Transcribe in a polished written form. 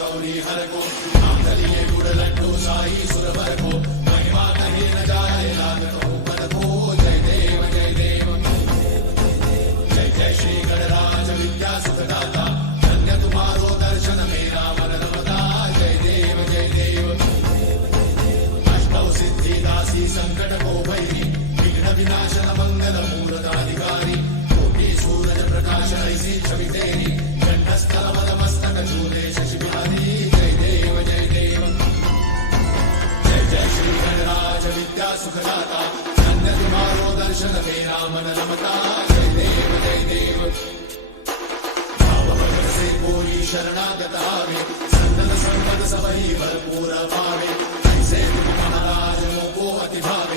गौरी हर को आंधलिए गुड़ लड्डू साई सुरवर को महिमा कहीं न जाए लागत हो पद को जय देव जय देव जय जय श्री गणराज विद्या सुखदाता धन्य तुम्हारो दर्शन मेरा मन रमता जय देव जय देव अष्टौ सिद्धि दासी संकट को भैरी विघ्न विनाशन मंगल मूर्धाधिकारी कोटि सूरज प्रकाश ऐसी छवि तेरी कंठस्थल मस्तक चूले शशि बिहारी जय देव जय देव जय जय श्री गणराज विद्या सुखदाता धन्य तुम्हारो दर्शन मेरा मन रमता जय देव जय देव भाव भगत से कोई शरणागत आवे संतन संपद सब ही भरपूर पावे ऐसे तुम महाराज को अति भावे